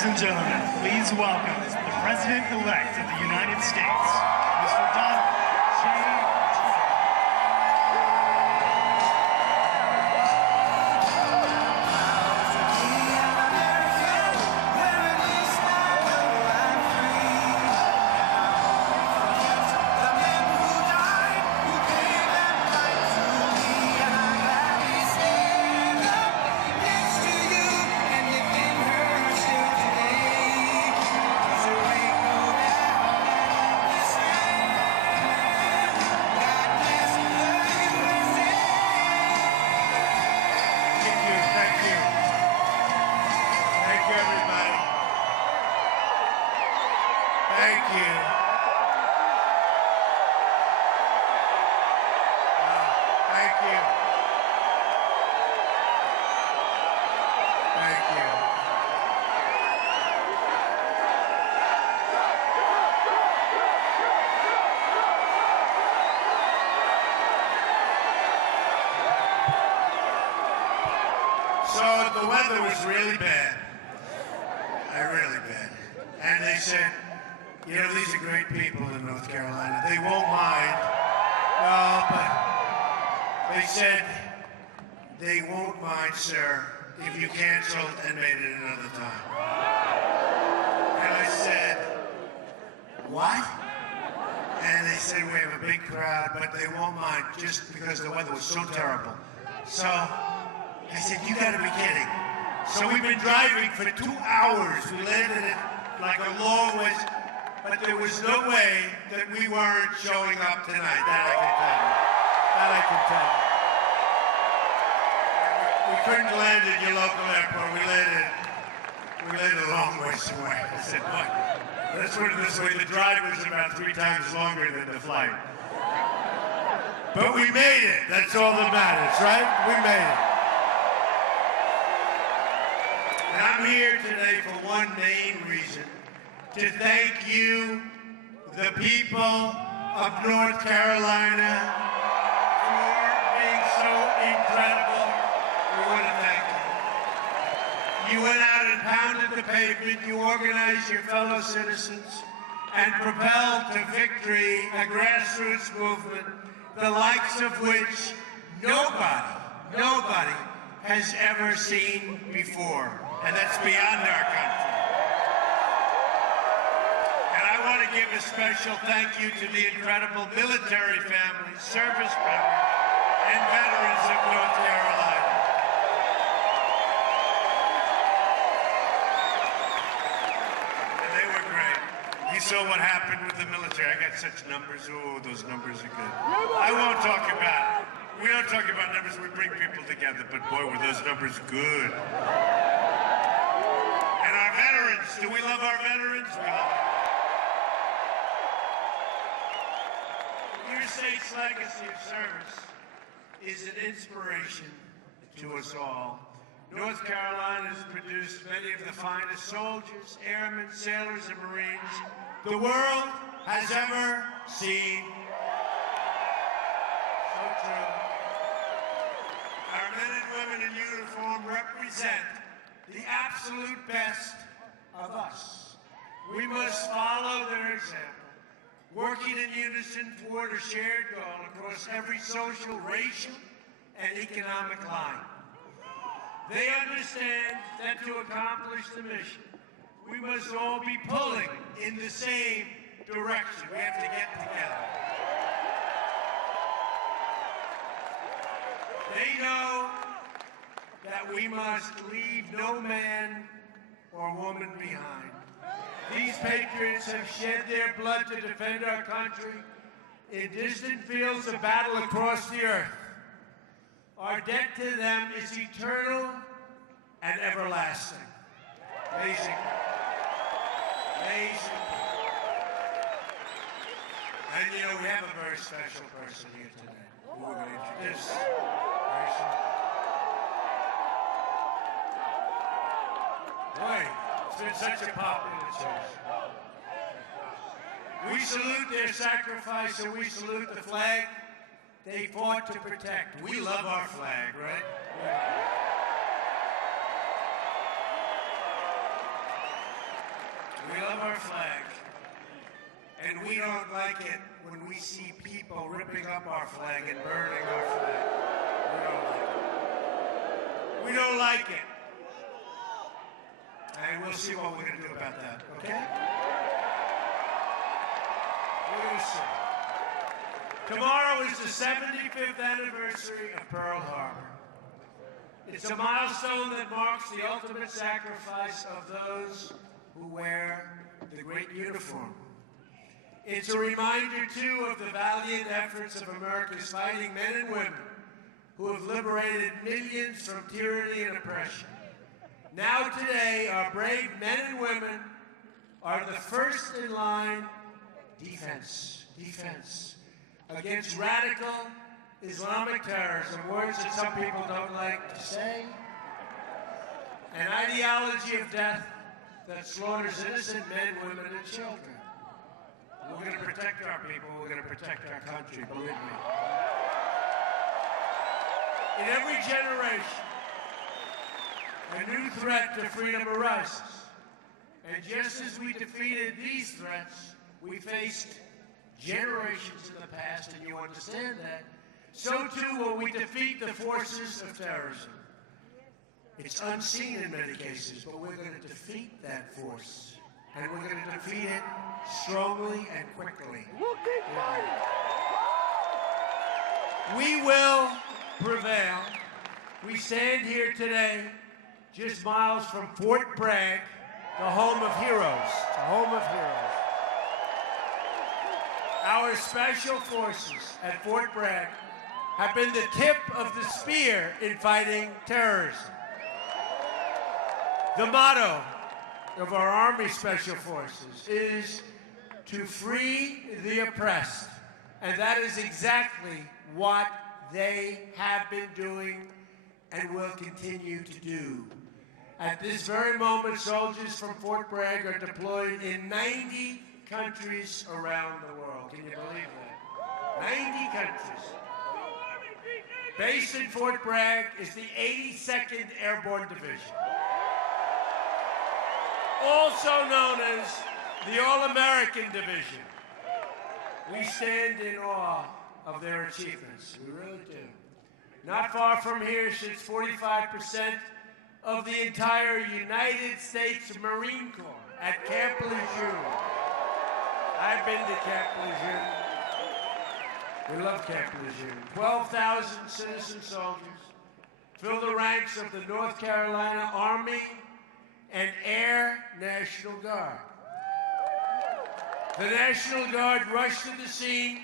Ladies and gentlemen, please welcome the President-elect of the United States, Mr. Donald J. So the weather was really bad, really bad. And they said, you know, these are great people in North Carolina. They won't mind. No, but they said they won't mind, sir, if you canceled and made it another time. And I said, what? And they said, we have a big crowd, but they won't mind just because the weather was so terrible. So I said, you gotta be kidding. So we've been driving for 2 hours. We landed at like a long ways, but there was no way that we weren't showing up tonight. That I can tell you. That I can tell you. We couldn't land at your local airport. We landed a long ways away. I said, what? Let's put it this way, the drive was about 3 times longer than the flight. But we made it. That's all that matters, right? We made it. And I'm here today for one main reason, to thank you, the people of North Carolina, for being so incredible. We want to thank you. You went out and pounded the pavement, you organized your fellow citizens, and propelled to victory a grassroots movement, the likes of which nobody has ever seen before. And that's beyond our country. And I want to give a special thank you to the incredible military families, service members, and veterans of North Carolina. And they were great. You saw what happened with the military. I got such numbers. Oh, those numbers are good. I won't talk about it. We don't talk about numbers. We bring people together. But boy, were those numbers good. And our veterans. Do we love our veterans? We love them. Your state's legacy of service is an inspiration to us all. North Carolina has produced many of the finest soldiers, airmen, sailors, and Marines the world has ever seen. So true. Our men and women in uniform represent the absolute best of us. We must follow their example, working in unison toward a shared goal across every social, racial, and economic line. They understand that to accomplish the mission, we must all be pulling in the same direction. We have to get together. They know that we must leave no man or woman behind. These patriots have shed their blood to defend our country in distant fields of battle across the earth. Our debt to them is eternal and everlasting. Amazing. Amazing. And you know, we have a very special person here today who we're going to introduce. Boy, it's been such a popular choice. We salute their sacrifice and we salute the flag they fought to protect. We love our flag, right? We love our flag. And we don't like it when we see people ripping up our flag and burning our flag. We don't like it. We don't like it. And we'll see what we're going to do about that, okay? We're going to see. Tomorrow is the 75th anniversary of Pearl Harbor. It's a milestone that marks the ultimate sacrifice of those who wear the great uniform. It's a reminder, too, of the valiant efforts of America's fighting men and women who have liberated millions from tyranny and oppression. Now today, our brave men and women are the first in line defense against radical Islamic terrorism, words that some people don't like to say, an ideology of death that slaughters innocent men, women, and children. We're going to protect our people. We're going to protect our country, believe me. In every generation, a new threat to freedom arises. And just as we defeated these threats, we faced generations in the past, and you understand that, so too will we defeat the forces of terrorism. It's unseen in many cases, but we're going to defeat that force. And we're going to defeat it strongly and quickly. We will prevail. We stand here today just miles from Fort Bragg, the home of heroes. The home of heroes. Our special forces at Fort Bragg have been the tip of the spear in fighting terrorism. The motto of our Army Special Forces is to free the oppressed. And that is exactly what they have been doing and will continue to do. At this very moment, soldiers from Fort Bragg are deployed in 90 countries around the world. Can you believe that? 90 countries. Based in Fort Bragg is the 82nd Airborne Division, also known as the All-American Division. We stand in awe of their achievements. We really do. Not far from here sits 45% of the entire United States Marine Corps at Camp Lejeune. I've been to Camp Lejeune. We love Camp Lejeune. 12,000 citizen soldiers fill the ranks of the North Carolina Army and Air National Guard. The National Guard rushed to the scene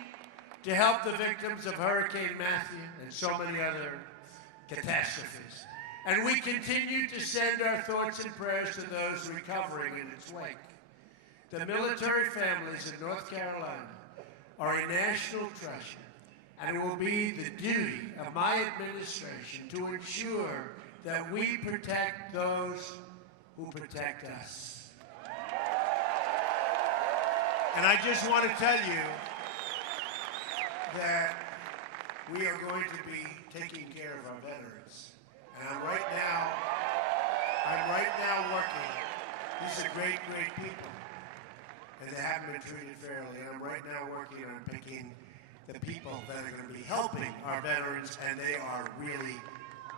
to help the victims of Hurricane Matthew and so many other catastrophes. And we continue to send our thoughts and prayers to those recovering in its wake. The military families in North Carolina are a national treasure, and it will be the duty of my administration to ensure that we protect those who protect us. And I just want to tell you that we are going to be taking care of our veterans. And I'm right now working. These are great, great people. And they haven't been treated fairly. And I'm right now working on picking the people that are going to be helping our veterans, and they are really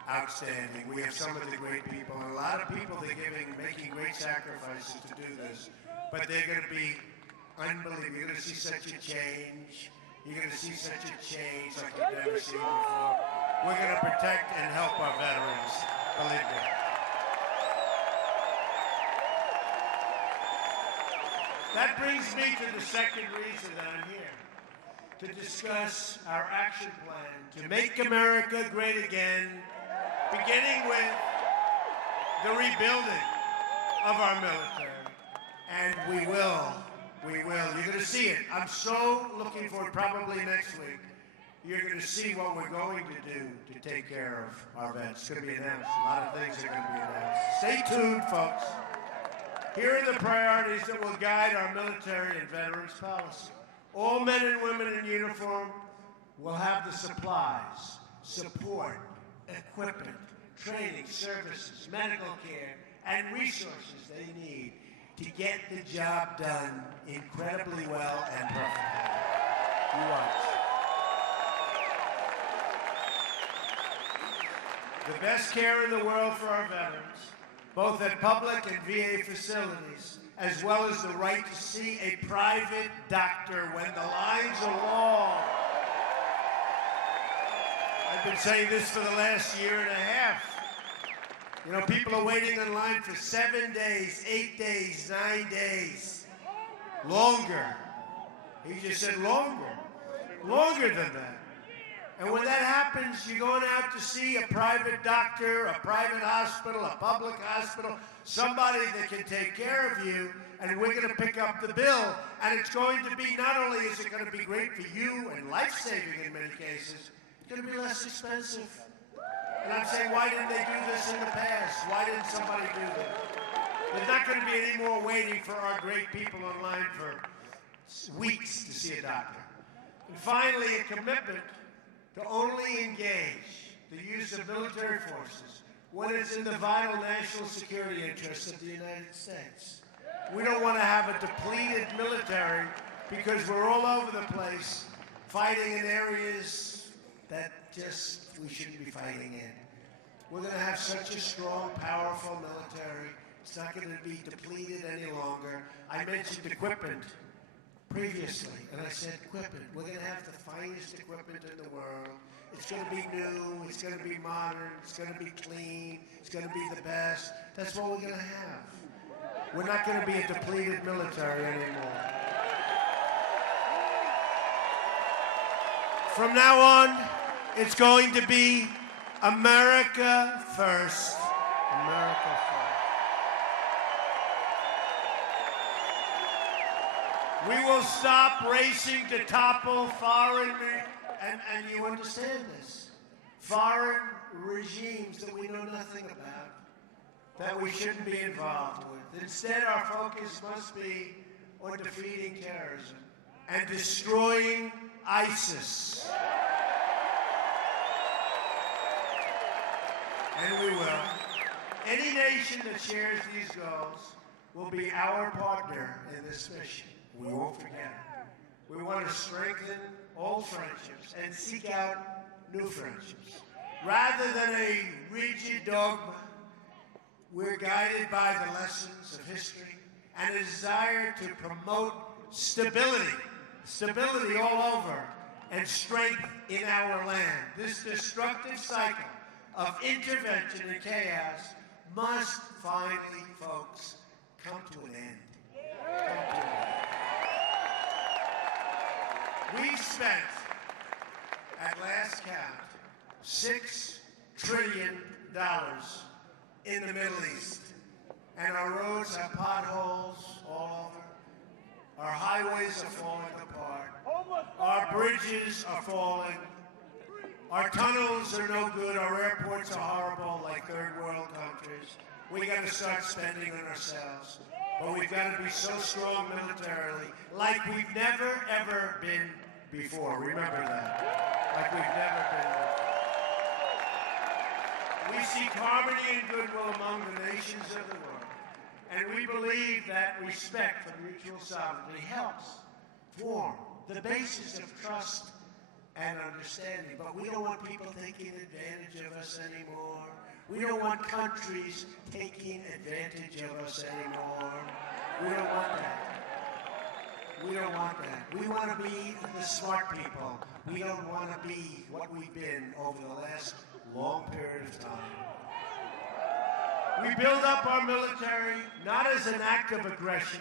outstanding. We have some of the great people, and a lot of people that are making great sacrifices to do this. But they're going to be unbelievable. You're going to see such a change. You're going to see such a change like you've never seen before. We're going to protect and help our veterans, believe me. That brings me to the second reason that I'm here, to discuss our action plan to make America great again, beginning with the rebuilding of our military. And we will. You're going to see it. I'm so looking forward, probably next week, you're going to see what we're going to do to take care of our vets. It's going to be announced. A lot of things are going to be announced. Stay tuned, folks. Here are the priorities that will guide our military and veterans policy. All men and women in uniform will have the supplies, support, equipment, training, services, medical care, and resources they need to get the job done incredibly well and perfectly. You watch. The best care in the world for our veterans, both at public and VA facilities, as well as the right to see a private doctor when the lines are long. I've been saying this for the last year and a half. You know, people are waiting in line for 7 days, 8 days, 9 days. Longer. He just said longer. Longer than that. And when that happens, you're going out to see a private doctor, a private hospital, a public hospital, somebody that can take care of you, and we're going to pick up the bill. And it's going to be, not only is it going to be great for you and life-saving in many cases, it's going to be less expensive. And I'm saying, why didn't they do this in the past? Why didn't somebody do this? There's not going to be any more waiting for our great people in line for weeks to see a doctor. And finally, a commitment to only engage the use of military forces when it's in the vital national security interests of the United States. We don't want to have a depleted military because we're all over the place fighting in areas that just we shouldn't be fighting in. We're going to have such a strong, powerful military. It's not going to be depleted any longer. I mentioned equipment previously, and I said equipment. We're going to have the finest equipment in the world. It's going to be new. It's going to be modern. It's going to be clean. It's going to be the best. That's what we're going to have. We're not going to be a depleted military anymore. From now on, it's going to be America first. America first. We will stop racing to topple foreign, and you understand this, foreign regimes that we know nothing about, that we shouldn't be involved with. Instead, our focus must be on defeating terrorism and destroying ISIS. And we will. Any nation that shares these goals will be our partner in this mission. We won't forget. We want to strengthen old friendships and seek out new friendships. Rather than a rigid dogma, we're guided by the lessons of history and a desire to promote stability all over, and strength in our land. This destructive cycle of intervention and chaos must finally, folks, come to an end. Come to an end. We've spent, at last count, $6 trillion in the Middle East. And our roads have potholes all over. Our highways are falling apart. Our bridges are falling. Our tunnels are no good. Our airports are horrible, like third world countries. We got to start spending on ourselves. But we've got to be so strong militarily, like we've never, ever been before. Remember that. Like we've never been before. We seek harmony and goodwill among the nations of the world. And we believe that respect for mutual sovereignty helps form the basis of trust and understanding. But we don't want people taking advantage of us anymore. We don't want countries taking advantage of us anymore. We don't want that. We don't want that. We want to be the smart people. We don't want to be what we've been over the last long period of time. We build up our military not as an act of aggression,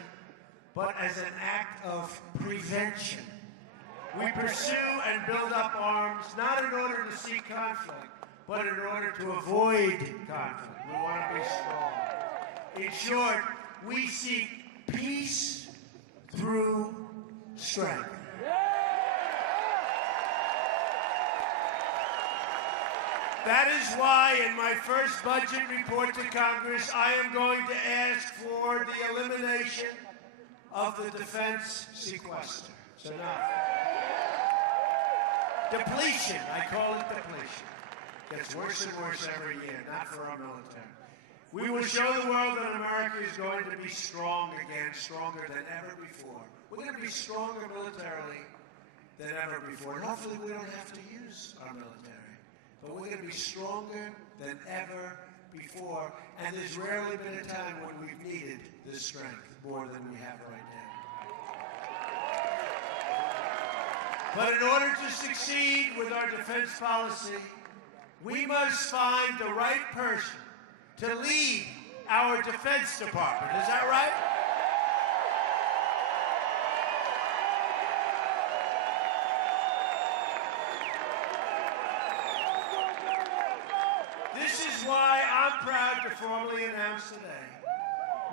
but as an act of prevention. We pursue and build up arms not in order to seek conflict, but in order to avoid conflict. We want to be strong. In short, we seek peace through strength. That is why in my first budget report to Congress, I am going to ask for the elimination of the defense sequester. It's enough. Depletion, I call it depletion. Gets worse and worse every year, not for our military. We will show the world that America is going to be strong again, stronger than ever before. We're going to be stronger militarily than ever before. And hopefully we don't have to use our military. But we're going to be stronger than ever before. And there's rarely been a time when we've needed this strength more than we have right now. But in order to succeed with our defense policy, we must find the right person to lead our Defense Department. Is that right? This is why I'm proud to formally announce today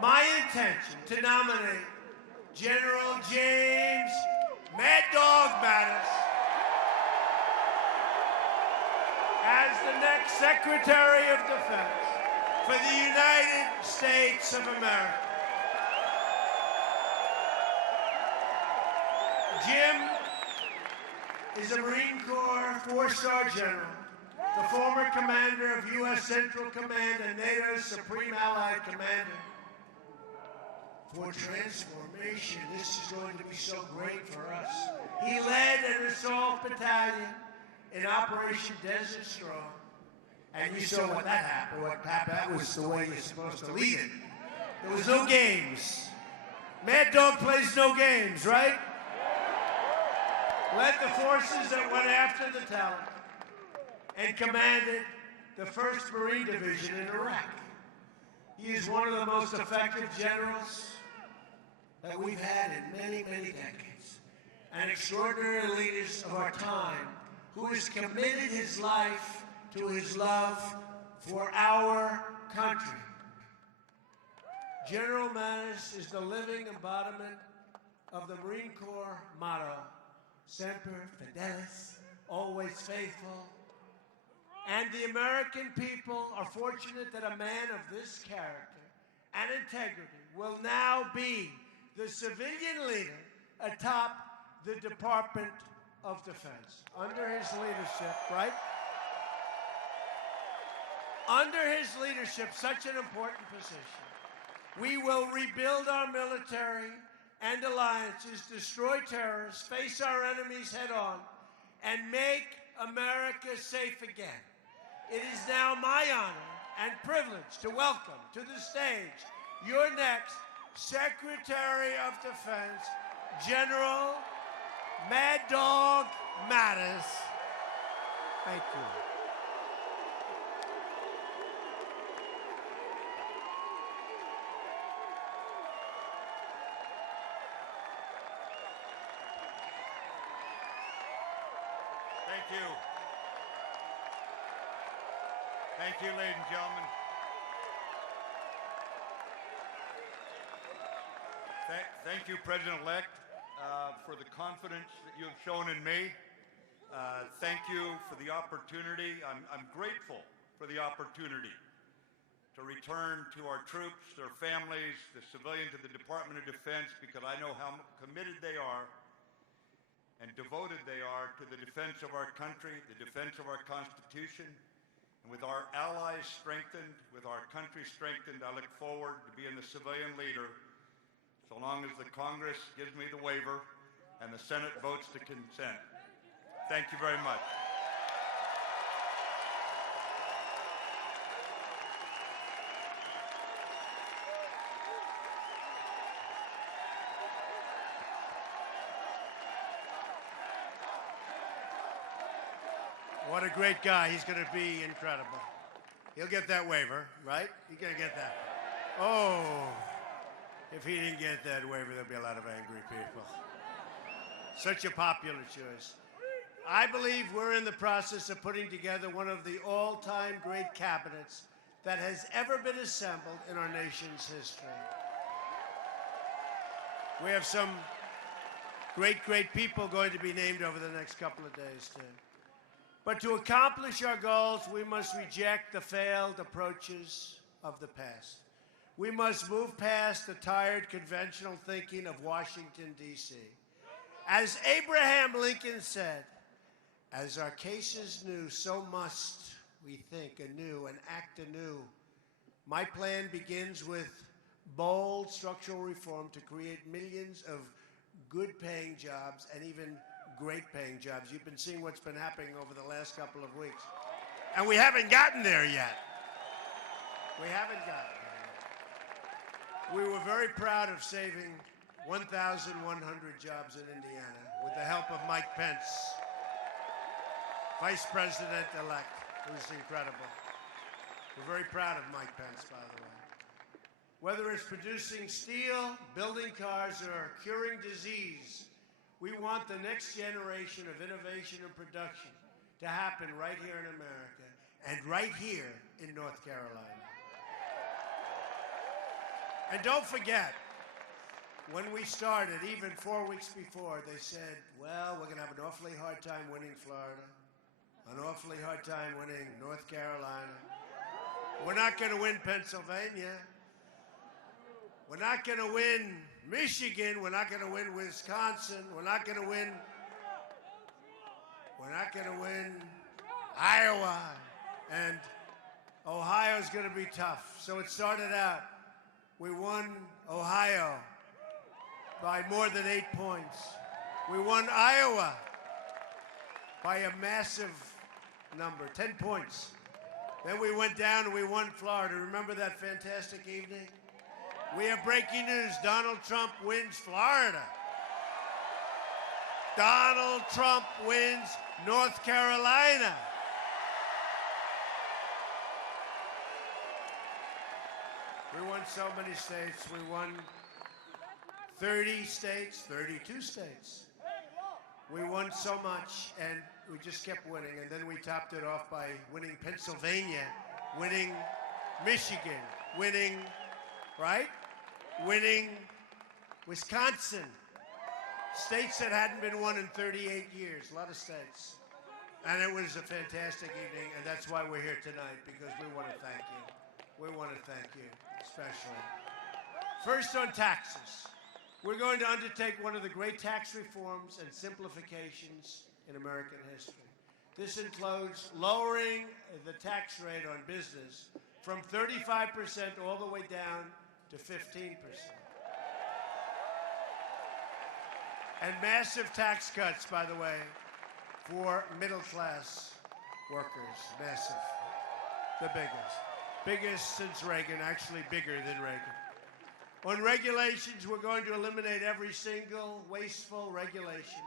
my intention to nominate General James Mad Dog Mattis as the next Secretary of Defense for the United States of America. Jim is a Marine Corps four-star general, the former commander of U.S. Central Command and NATO's Supreme Allied Commander. For transformation, this is going to be so great for us. He led an assault battalion in Operation Desert Storm. And you saw what that happened. That was the way you're supposed to lead it. There was no games. Mad Dog plays no games, right? Led the forces that went after the talent and commanded the 1st Marine Division in Iraq. He is one of the most effective generals that we've had in many, many decades. An extraordinary leader of our time who has committed his life to his love for our country. General Mattis is the living embodiment of the Marine Corps motto, Semper Fidelis, always faithful. And the American people are fortunate that a man of this character and integrity will now be the civilian leader atop the Department of Defense. Under his leadership, right? Under his leadership, such an important position, we will rebuild our military and alliances, destroy terrorists, face our enemies head on, and make America safe again. It is now my honor and privilege to welcome to the stage your next Secretary of Defense, General Mad Dog Mattis. Thank you. Thank you. Thank you, ladies and gentlemen. Thank you, President-elect, for the confidence that you have shown in me. Thank you for the opportunity. I'm grateful for the opportunity to return to our troops, their families, the civilians of the Department of Defense, because I know how committed they are and devoted they are to the defense of our country, the defense of our Constitution. And with our allies strengthened, with our country strengthened, I look forward to being the civilian leader so long as the Congress gives me the waiver and the Senate votes to consent. Thank you very much. What a great guy. He's going to be incredible. He'll get that waiver, right? He's going to get that. Oh, if he didn't get that waiver, there'll be a lot of angry people. Such a popular choice. I believe we're in the process of putting together one of the all-time great cabinets that has ever been assembled in our nation's history. We have some great people going to be named over the next couple of days, too. But to accomplish our goals, we must reject the failed approaches of the past. We must move past the tired conventional thinking of Washington, D.C. As Abraham Lincoln said, as our case is new, so must we think anew and act anew My plan begins with bold structural reform to create millions of good-paying jobs and even great-paying jobs. You've been seeing what's been happening over the last couple of weeks. And we haven't gotten there yet. We haven't gotten there yet. We were very proud of saving 1,100 jobs in Indiana with the help of Mike Pence, Vice President-elect, who's incredible. We're very proud of Mike Pence, by the way. Whether it's producing steel, building cars, or curing disease, we want the next generation of innovation and production to happen right here in America and right here in North Carolina. And don't forget, when we started, even 4 weeks before, they said, well, we're going to have an awfully hard time winning Florida, an awfully hard time winning North Carolina. We're not going to win Pennsylvania. We're not going to win Michigan. We're not going to win Wisconsin. We're not going to win Iowa. And Ohio's going to be tough. So it started out, we won Ohio by more than 8 points. We won Iowa by a massive number, 10 points. Then we went down and we won Florida. Remember that fantastic evening? We have breaking news. Donald Trump wins Florida. Donald Trump wins North Carolina. We won so many states. We won 30 states, 32 states. We won so much, and we just kept winning. And then we topped it off by winning Pennsylvania, winning Michigan, winning, right? Winning Wisconsin. States that hadn't been won in 38 years, a lot of states. And it was a fantastic evening, and that's why we're here tonight, because we want to thank you. We want to thank you, especially. First on taxes. We're going to undertake one of the great tax reforms and simplifications in American history. This includes lowering the tax rate on business from 35% all the way down to 15%. And massive tax cuts, by the way, for middle-class workers. Massive. The biggest. Biggest since Reagan, actually bigger than Reagan. On regulations, we're going to eliminate every single wasteful regulation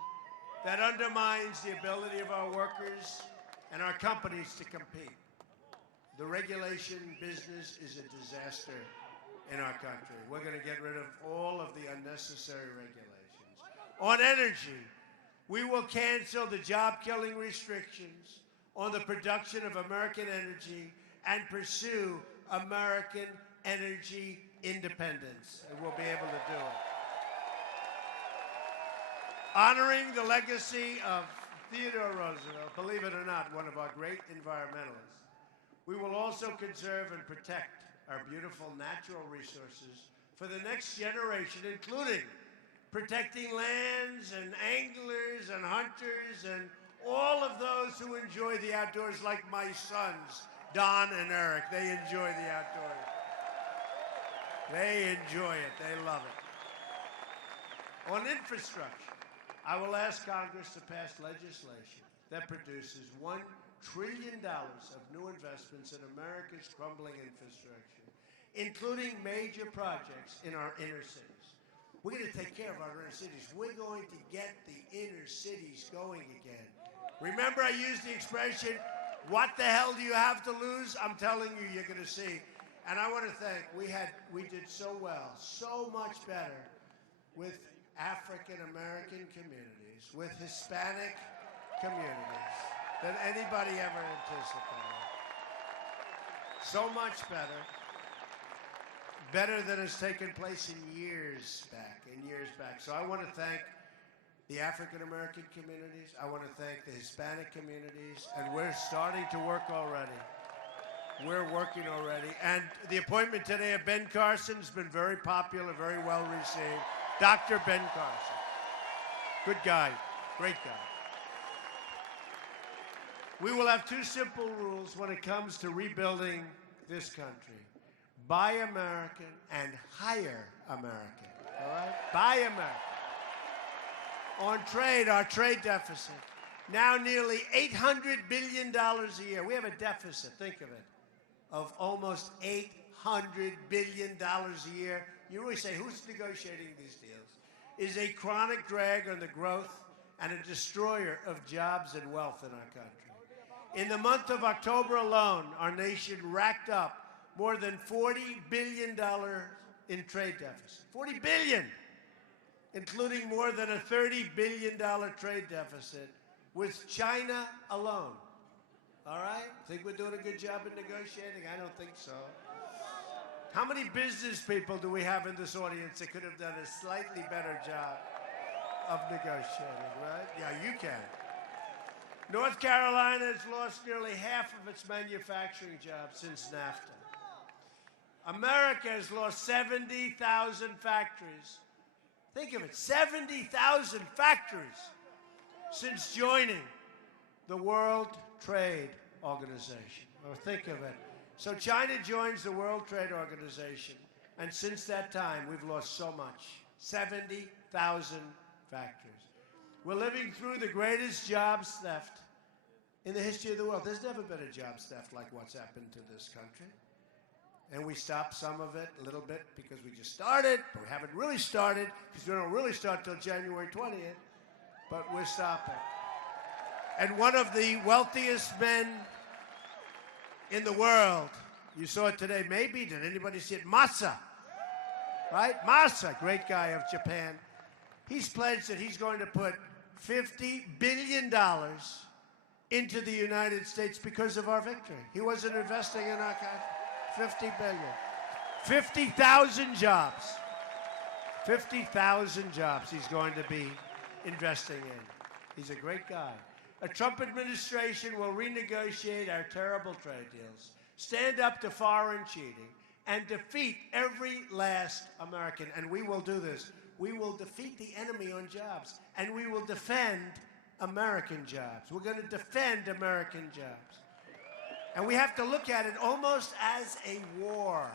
that undermines the ability of our workers and our companies to compete. The regulation business is a disaster in our country. We're going to get rid of all of the unnecessary regulations. On energy, we will cancel the job-killing restrictions on the production of American energy and pursue American energy independence, and we'll be able to do it. Honoring the legacy of Theodore Roosevelt, believe it or not, one of our great environmentalists, we will also conserve and protect our beautiful natural resources for the next generation, including protecting lands and anglers and hunters and all of those who enjoy the outdoors, like my sons, Don and Eric. They enjoy the outdoors. They enjoy it. They love it. On infrastructure, I will ask Congress to pass legislation that produces $1 trillion of new investments in America's crumbling infrastructure, including major projects in our inner cities. We're going to take care of our inner cities. We're going to get the inner cities going again. Remember, I used the expression, what the hell do you have to lose? I'm telling you, you're going to see. And I want to thank, we did so well, so much better with African-American communities, with Hispanic communities than anybody ever anticipated. So much better. Better than has taken place in years back. So I want to thank the African-American communities. I want to thank the Hispanic communities. And we're starting to work already. We're working already. And the appointment today of Ben Carson has been very popular, very well received. Dr. Ben Carson. Good guy. Great guy. We will have two simple rules when it comes to rebuilding this country. buy American and hire American. All right? Buy American. On trade, our trade deficit, now nearly $800 billion a year. We have a deficit, think of it, of almost $800 billion a year. You always say, who's negotiating these deals? Is a chronic drag on the growth and a destroyer of jobs and wealth in our country. In the month of October alone, our nation racked up more than $40 billion in trade deficit. $40 billion, including more than a $30 billion trade deficit with China alone. All right? Think we're doing a good job in negotiating? I don't think so. How many business people do we have in this audience that could have done a slightly better job of negotiating, right? Yeah, you can. North Carolina has lost nearly half of its manufacturing jobs since NAFTA. America has lost 70,000 factories. Think of it, 70,000 factories since joining the World Trade Organization. Or think of it. So China joins the World Trade Organization, and since that time, we've lost so much. 70,000 factories. We're living through the greatest jobs theft in the history of the world. There's never been a jobs theft like what's happened to this country. And we stopped some of it a little bit because we just started, but we haven't really started because we don't really start till January 20th, but we're stopping. And one of the wealthiest men in the world, you saw it today, maybe, did anybody see it? Masa, right? Masa, great guy of Japan. He's pledged that he's going to put $50 billion into the United States because of our victory. He wasn't investing in our country. 50 billion. 50,000 jobs. 50,000 jobs he's going to be investing in. He's a great guy. A Trump administration will renegotiate our terrible trade deals, stand up to foreign cheating, and defeat every last American. And we will do this. We will defeat the enemy on jobs, and we will defend American jobs. We're going to defend American jobs. And we have to look at it almost as a war,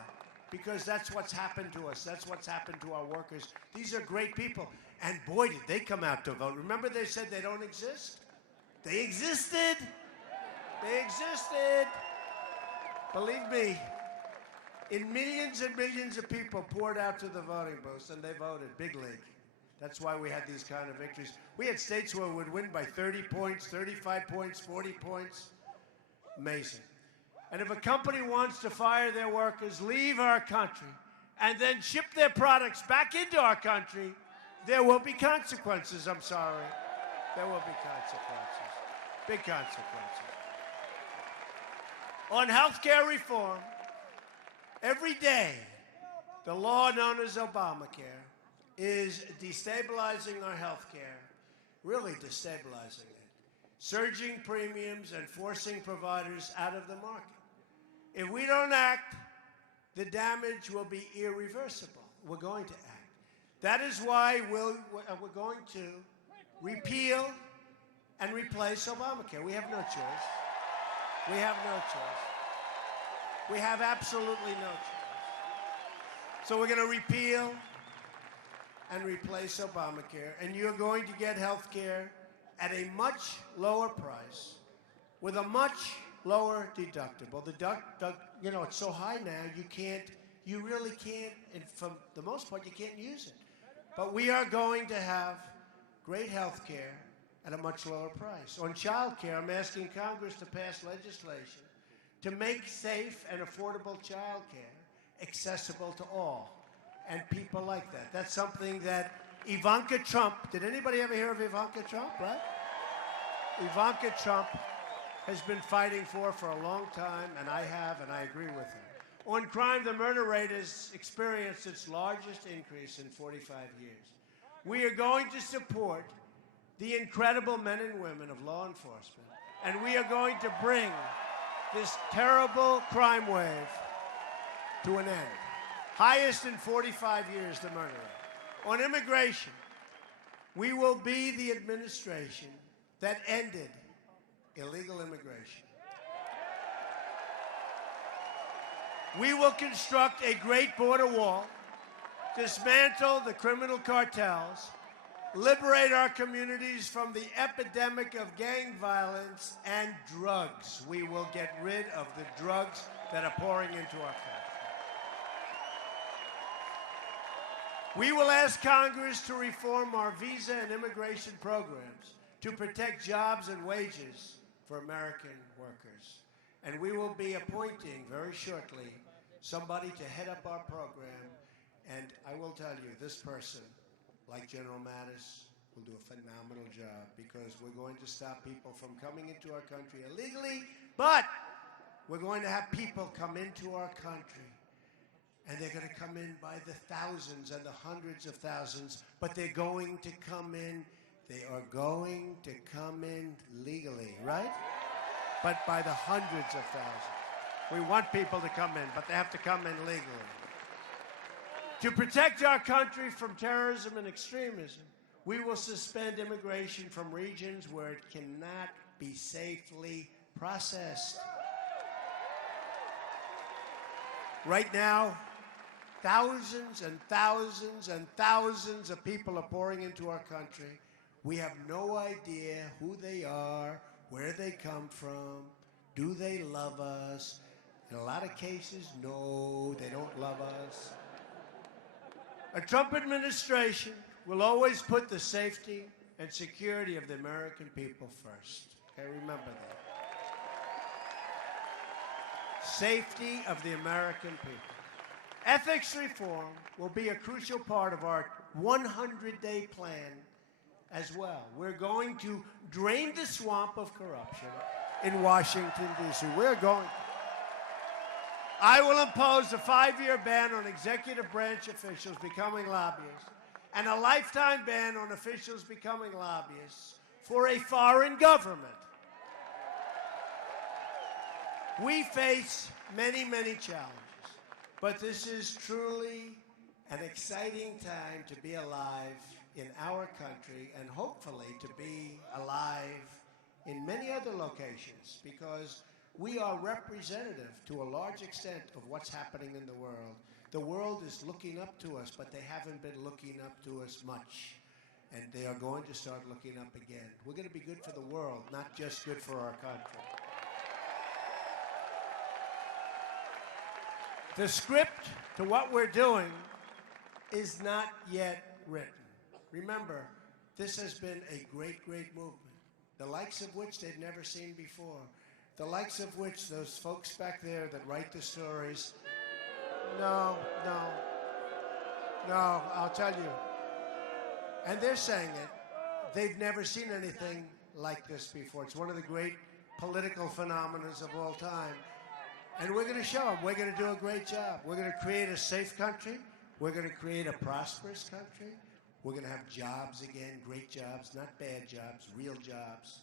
because that's what's happened to us. That's what's happened to our workers. These are great people. And boy, did they come out to vote. Remember they said they don't exist? They existed. They existed. Believe me, in millions and millions of people poured out to the voting booths, and they voted big league. That's why we had these kind of victories. We had states where we would win by 30 points, 35 points, 40 points. Amazing. And if a company wants to fire their workers, leave our country, and then ship their products back into our country, there will be consequences. I'm sorry. There will be consequences. Big consequences. On health care reform, every day, the law known as Obamacare is destabilizing our health care, really destabilizing it, surging premiums and forcing providers out of the market. If we don't act, the damage will be irreversible. We're going to act. That is why we're going to repeal and replace Obamacare. We have no choice. We have no choice. We have absolutely no choice. So we're going to repeal and replace Obamacare, and you're going to get health care at a much lower price with a much lower deductible. It's so high now, you really can't, and for the most part, you can't use it. But we are going to have great health care at a much lower price. On child care, I'm asking Congress to pass legislation to make safe and affordable child care accessible to all, and people like that. That's something that Ivanka Trump, did anybody ever hear of Ivanka Trump, right? Ivanka Trump has been fighting for a long time, and I have, and I agree with her. On crime, the murder rate has experienced its largest increase in 45 years. We are going to support the incredible men and women of law enforcement, and we are going to bring this terrible crime wave to an end. Highest in 45 years, the murder rate. On immigration, we will be the administration that ended illegal immigration. We will construct a great border wall, dismantle the criminal cartels, liberate our communities from the epidemic of gang violence and drugs. We will get rid of the drugs that are pouring into our country. We will ask Congress to reform our visa and immigration programs to protect jobs and wages for American workers. And we will be appointing very shortly somebody to head up our program. And I will tell you, this person, like General Mattis, will do a phenomenal job because we're going to stop people from coming into our country illegally, but we're going to have people come into our country, and they're going to come in by the thousands and the hundreds of thousands, but they're going to come in, they are going to come in legally, right? But by the hundreds of thousands. We want people to come in, but they have to come in legally. To protect our country from terrorism and extremism, we will suspend immigration from regions where it cannot be safely processed. Right now, thousands and thousands and thousands of people are pouring into our country. We have no idea who they are, where they come from, do they love us? In a lot of cases, no, they don't love us. A Trump administration will always put the safety and security of the American people first. Okay, remember that. Safety of the American people. Ethics reform will be a crucial part of our 100-day plan as well. We're going to drain the swamp of corruption in Washington, D.C. We're going to. I will impose a 5-year ban on executive branch officials becoming lobbyists and a lifetime ban on officials becoming lobbyists for a foreign government. We face many, many challenges, but this is truly an exciting time to be alive in our country and hopefully to be alive in many other locations because we are representative to a large extent of what's happening in the world. The world is looking up to us, but they haven't been looking up to us much. And they are going to start looking up again. We're going to be good for the world, not just good for our country. The script to what we're doing is not yet written. Remember, this has been a great, great movement, the likes of which they've never seen before. The likes of which those folks back there that write the stories, no, I'll tell you. And they're saying it. They've never seen anything like this before. It's one of the great political phenomena of all time. And we're going to show them. We're going to do a great job. We're going to create a safe country. We're going to create a prosperous country. We're going to have jobs again, great jobs, not bad jobs, real jobs.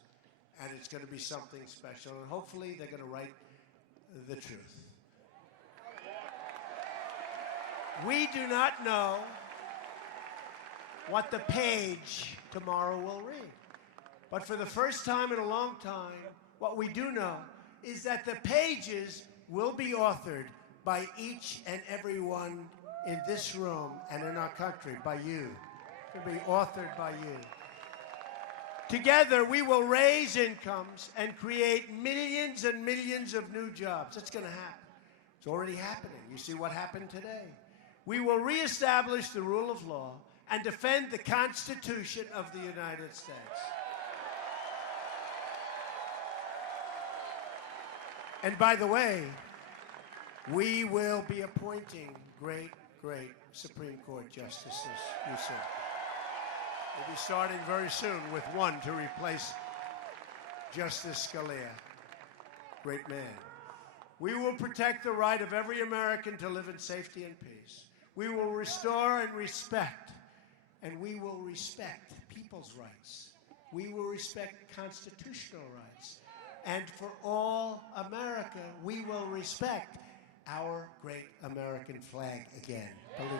And it's going to be something special. And hopefully they're going to write the truth. We do not know what the page tomorrow will read. But for the first time in a long time, what we do know is that the pages will be authored by each and every one in this room and in our country, by you. It will be authored by you. Together, we will raise incomes and create millions and millions of new jobs. It's going to happen. It's already happening. You see what happened today. We will reestablish the rule of law and defend the Constitution of the United States. And by the way, we will be appointing great, great Supreme Court justices, you see. We'll be starting very soon with one to replace Justice Scalia. Great man. We will protect the right of every American to live in safety and peace. We will restore and respect, and we will respect people's rights. We will respect constitutional rights. And for all America, we will respect our great American flag again. Believe me.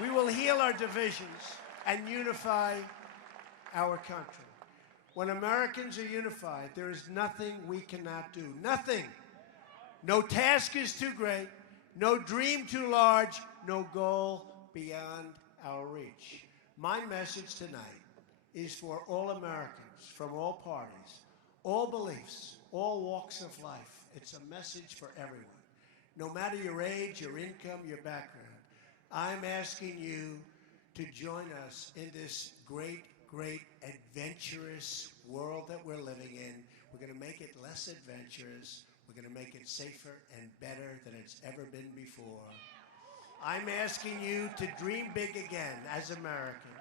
We will heal our divisions and unify our country. When Americans are unified, there is nothing we cannot do. Nothing. No task is too great, no dream too large, no goal beyond our reach. My message tonight is for all Americans from all parties, all beliefs, all walks of life. It's a message for everyone. No matter your age, your income, your background, I'm asking you to join us in this great, great adventurous world that we're living in. We're going to make it less adventurous. We're going to make it safer and better than it's ever been before. I'm asking you to dream big again as Americans.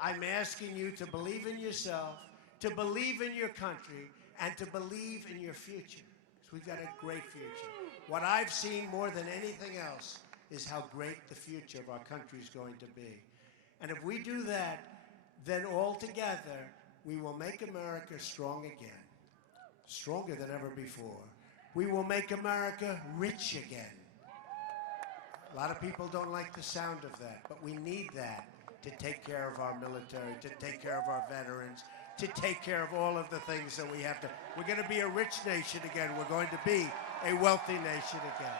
I'm asking you to believe in yourself, to believe in your country, and to believe in your future. Because we've got a great future. What I've seen more than anything else is how great the future of our country is going to be. And if we do that, then all together, we will make America strong again, stronger than ever before. We will make America rich again. A lot of people don't like the sound of that, but we need that to take care of our military, to take care of our veterans, to take care of all of the things that we have to. We're going to be a rich nation again. We're going to be a wealthy nation again.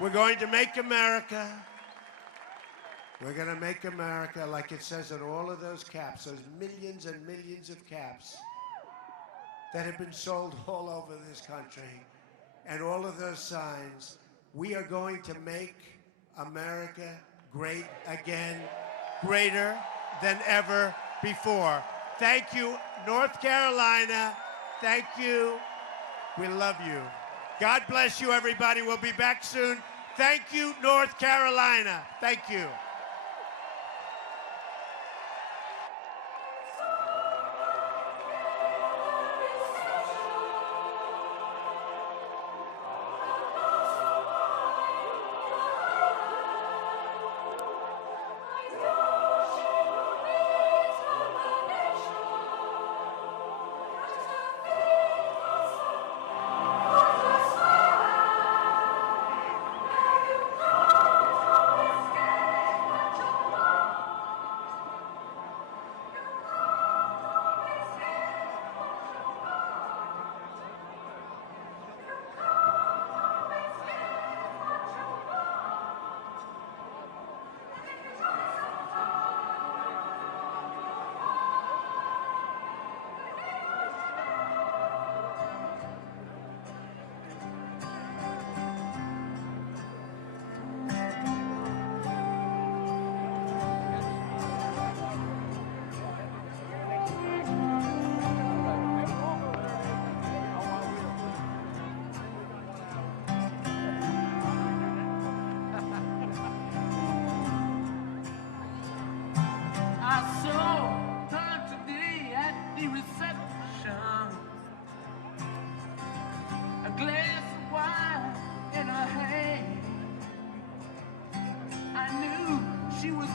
We're going to make America. We're going to make America, like it says on all of those caps, those millions and millions of caps that have been sold all over this country, and all of those signs. We are going to make America great again, greater than ever before. Thank you, North Carolina. Thank you. We love you. God bless you, everybody. We'll be back soon. Thank you, North Carolina. Thank you. She was